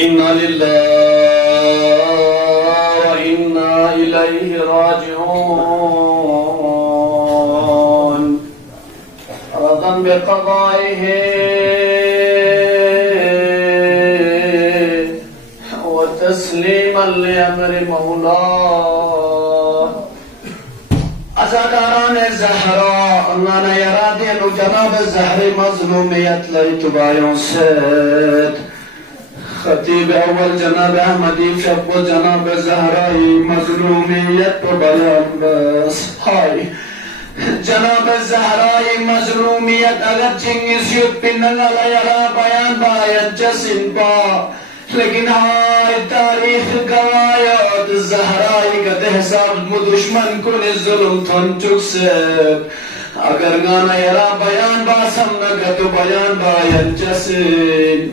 इन्ना लिल्लाहि व इन्ना इलैहि राजिऊन। रज़न बिक़ज़ाइहि व तस्लीमन लिअम्रि मौला। अज़ाकारान ज़हरा अन्ना यरादिन जनाब ज़हरी मज़लूमियत लइतबायों से खतीब अव्वल जनाब अहमदी शब्बो जनाब ज़हराई मज़लूमियत बयान बस। हाय जनाब ज़हराई मज़लूमियत अगर चिंगिस युद्ध पिन्नंगला यरा बयान बायत जसिन पा, लेकिन हाय तारीख गवायत ज़हराई का हिसाब मुदुश्मन को जुल्म थन चुक से अगर गाना यरा बयान बासम नगतो बयान बा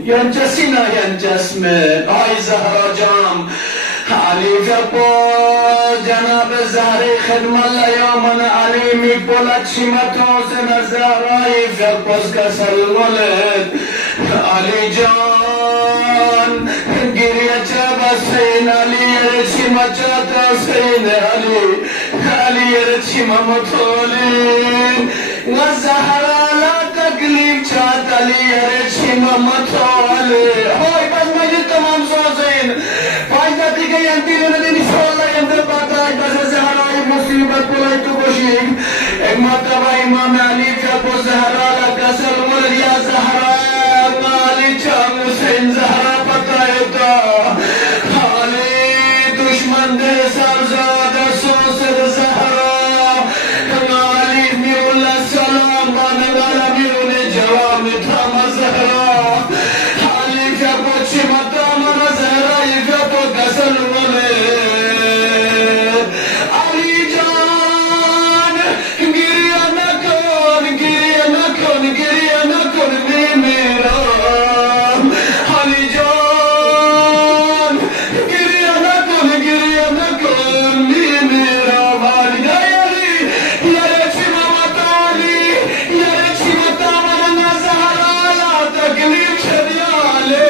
यंचसिना यंचस्में आई ज़हरा जाम अली जपो जनाब ज़हरे खिदमत यौमन अली मी पोलक शिमतों से नज़राई ज़पोस का सलवलेद अली जान गिरिया चबसेन अली शिमचाता सेन अली शिममतोलिन ज़हरा ला तकलीफ चात अली शिममतोले। होय बस मुझे तमाम सोचें फायदा दिखे यंतीले नदी निशोला यंतर पाता है बस ज़हरा एक मुसीबत पुलाई तो कोशिश एक मर्तबा इमाम अली जब ज़हरा ला कसल वलिया ज़हरा अली चाम हुसैन ज़हरा पता है तो अली दुश्मन दे सरज़ादा सोसर ज़हरा अली मिउला सलाम बानगाला मिउने जवाब में था ज़हरा अली जब चिमता मन ज़हरा ये जब गसल वले अली जान गिरिया न कौन मेरा अली जान गिरिया न कौन मेरा वाली अली यारे चिमता मन न ज़हरा ला तकलीफ छदियाले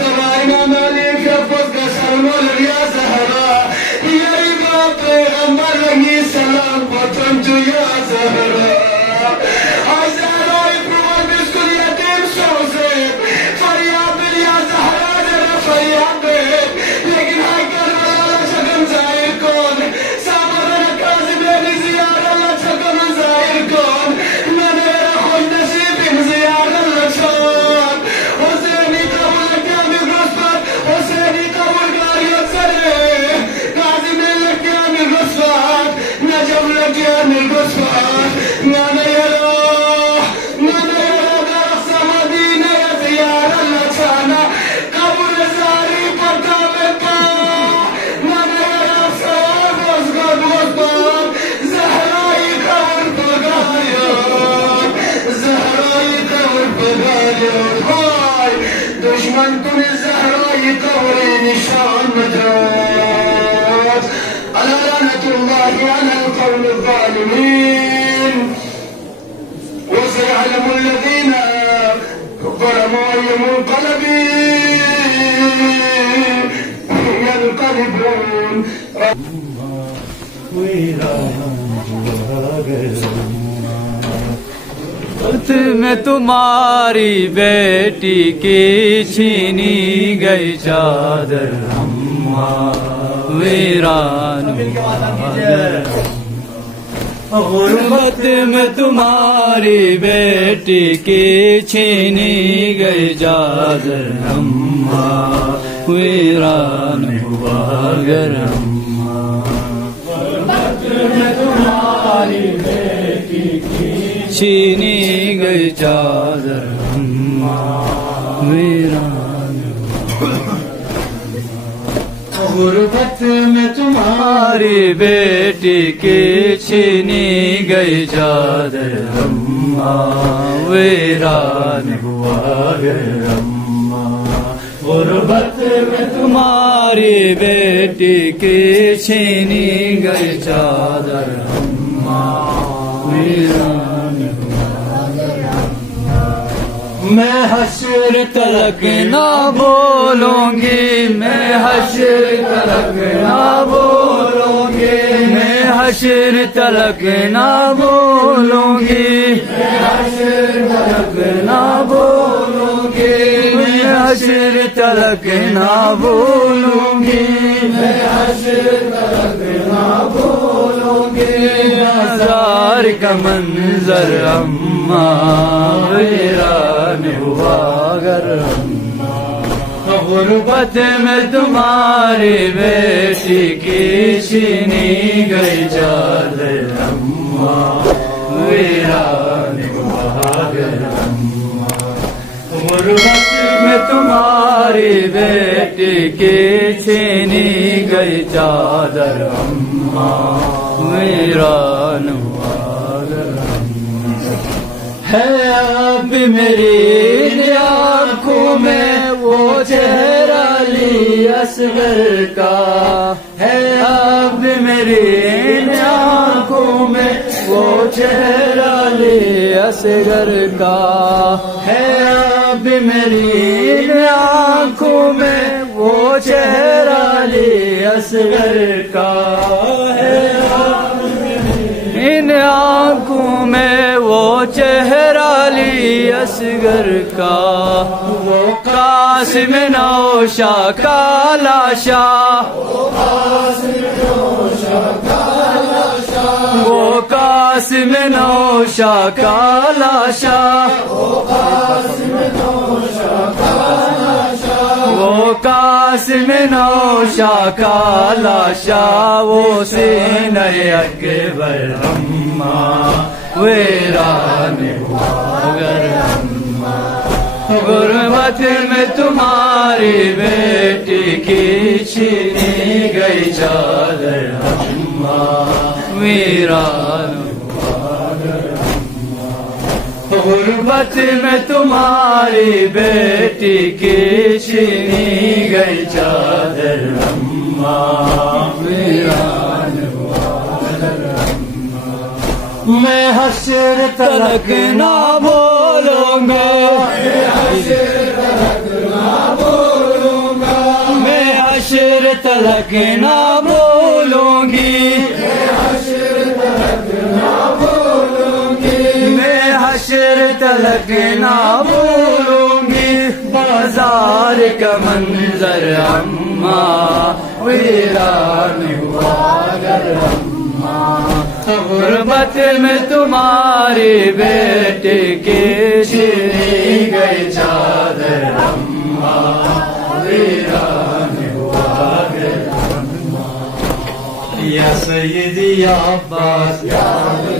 तबाइना मालिक शफक़त का सलमल या ज़हरा या इमाम पैगंबर लगी सलाम वतन जो या ज़हरा हाय ज़हरा इब्राहिम बिस्कुल यतीम सोसे फरियाद या ज़हरा जरा फरियाद लेकिन हाय करबला शगन जाहिर कौन साबर काज़िम ज़ियार अल्लाह शगन जाहिर कौन मैंने खुश नसीब ज़ियार अल्लाह छोड़ हुसैनी कबूल क्या मिर्गस्फत हुसैनी कबूल गारिया सरे काज़िम क्या मिर्गस्फत नजब लगिया मिर्गस्फत मैंने दुश्मन तुम्हें ज़हराई कब्रे निशान नजात अला लानतुल्लाहि अलल क़ौमिज़ ज़ालिमीन वसयअलमु الذीना ज़लमू अय्य मुन्क़लिबिन में तुम्हारी बेटी की छीनी गई चादर अम्मा वीरान गुर्बत में तुम्हारी बेटी की छीनी गई चादर अम्मा वीरान हुआ घर अम्मा गुर्बत में तुम्हारी बेटी की छीनी गई चादर अम्मा वीरान गुर्बत में तुम्हारी बेटी की छीनी गई चादर अम्मा वीरान हुआ घर अम्मा गुर्बत में तुम्हारी बेटी की छीनी गई चादर अम्मा वीरान मैं हश्र तलक ना बोलूंगी मैं हश्र तलक ना बोलूंगी मैं हश्र तलक ना बोलूंगी मैं हश्र तलक ना बोलूंगी मैं हश्र तलक ना बोलूंगी मैं हश्र तलक ना बोलूंगी बाजार का मंजर अम्मा वीरान हुआ घर अम्मा गुर्बत में तुम्हारी बेटी की छीनी गई चादर अम्मा वीरान हुआ घर अम्मा गुर्बत में तुम्हारी बेटी की छीनी गई चादर अम्मा वीरान हुआ घर है अब मेरी आँखों में वो चेहरा ली असगर का है अब मेरी आँखों में वो चेहरा ली असगर का है अब मेरी आँखों में वो चेहरा ली असगर का है इन आँखों में वो चेहरा ली असगर का वो कासिम नौशा का लाशा वो कासिम नौशा का लाशा वो कासिम नौशा का लाशा वो कासिम नौशा का लाशा वो कासिम नौशा का लाशा वो सीने अकबर अम्मा वीरान हुआ घर अम्मा गुर्बत में तुम्हारी बेटी की छीनी गई चादर अम्मा वीरान हुआ घर अम्मा गुर्बत में तुम्हारी बेटी की छीनी गई चादर अम्मा वीरान हुआ घर अम्मा मैं हश्र तलक ना बोलूंगा मैं हश्र तलक ना बोलूंगा हश्र तलक ना भूलूंगी, मैं हश्र तलक ना भूलूंगी। बाजार का मंजर अम्मा वीरान हुआ घर अम्मा, गुर्बत में तुम्हारे बेटे के छिनी गई चादर अम्मा वीरान हुआ घर अम्मा। या सय्यदी या अब्बास या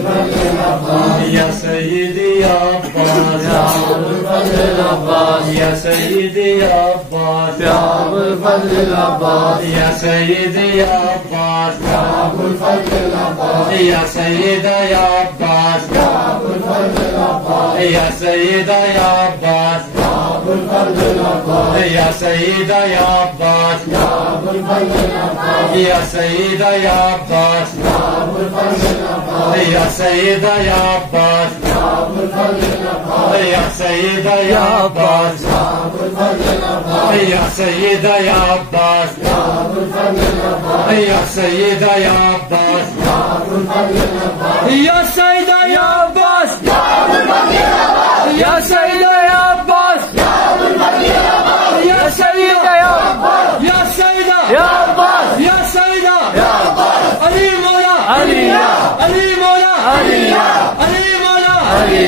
सय्यदी या अब्बास या सय्यदी या अब्बास या अबुल फज़ल अब्बास या सय्यदी या अब्बास या अबुल फज़ल अब्बास या सय्यदा या अब्बास या अबुल फज़ल अब्बास या सय्यदा या अब्बास या अबुल फज़ल अब्बास या सय्यदा या अब्बास या अबुल फज़ल अब्बास या सय्यदा या अब्बास या अबुल फज़ल अब्बास या सय्यदा या अब्बास या अबुल फज़ल अब्बास या सय्यदा या अब्बास या अबुल फज़ल अब्बास या सय्यदा या अब्बास या अबुल फज़ल अब्बास या सय्यदा या अब्बास या अबुल फज़ल अब्बास या सय्यदा या अब्बास या अबुल फज़ल अब्बास या सय्यदा या अब्बास या अबुल फज़ल अब्बास या सय्यदा या अब्बास या सय्यदा या अब्बास या सय्यदा या अब्बास अली मौला अली अली मौला अली अली मौला अली।